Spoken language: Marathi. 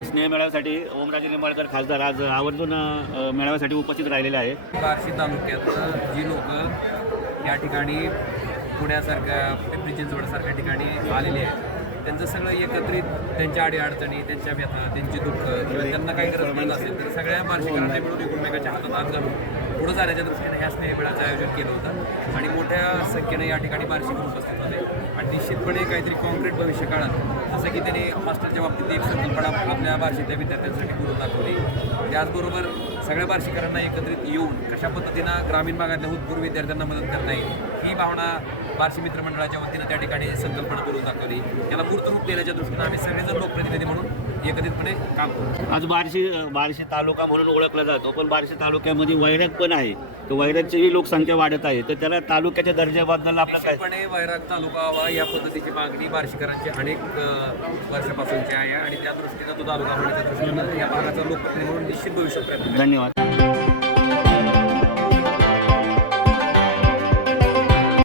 स्नेह मेळाव्यासाठी ओमराजे निंबाळकर खासदार आज आवर्जून मेळाव्यासाठी उपस्थित राहिलेले आहेत. बार्शी तालुक्यात जी लोक या ठिकाणी पुण्यासारख्या पिंपरी चिंचवडसारख्या ठिकाणी आलेले आहेत त्यांचं सगळं एकत्रित त्यांच्या अडीअडचणी त्यांच्या व्यथा त्यांची दुःख किंवा त्यांना काही गरज पडत असेल तर सगळ्या बार्शीकरांना मिळून एकमेकाच्या हातात हात घालून पुढे जाण्याच्या दृष्टीने ह्या स्नेहमेळाचं आयोजन केलं होतं. आणि मोठ्या संख्येने या ठिकाणी बारशी उपस्थित होते. आणि निश्चितपणे काहीतरी कॉन्क्रीट भविष्य काळात जसं की त्यांनी मास्टरच्या बाबतीत एक संकल्पना आपल्या बार्शीतल्या विद्यार्थ्यांसाठी करून दाखवली. त्याचबरोबर सगळ्या बार्शीकरांना एकत्रित येऊन कशा पद्धतीनं ग्रामीण भागातल्या भूतपूर्व विद्यार्थ्यांना मदत करता येईल ही भावना बार्शी मित्रमंडळाच्या वतीनं त्या ठिकाणी संकल्पना करून दाखवली. याला मूर्त रूप देण्याच्या दृष्टीनं आम्ही सगळेजण लोकप्रतिनिधी म्हणून एकत्रितपणे काम करू. आज बार्शी बार्शी तालुका म्हणून ओळखला जातो पण बार्शी तालुक्यामध्ये वैरक पण आहे. तर वैरकचीही लोकसंख्या वाढत आहे. तर त्याला तालुक्याच्या दर्जाबद्दल आपलं काय? निश्चितपणे वैराग तालुका व्हावा या पद्धतीची मागणी बार्शीकरांची अनेक वर्षापासूनची आहे. आणि त्या दृष्टीनं तो तालुका होण्याच्या दृष्टीनं या भागाचा लोकप्रतिनिधी म्हणून निश्चित भविष्य. धन्यवाद.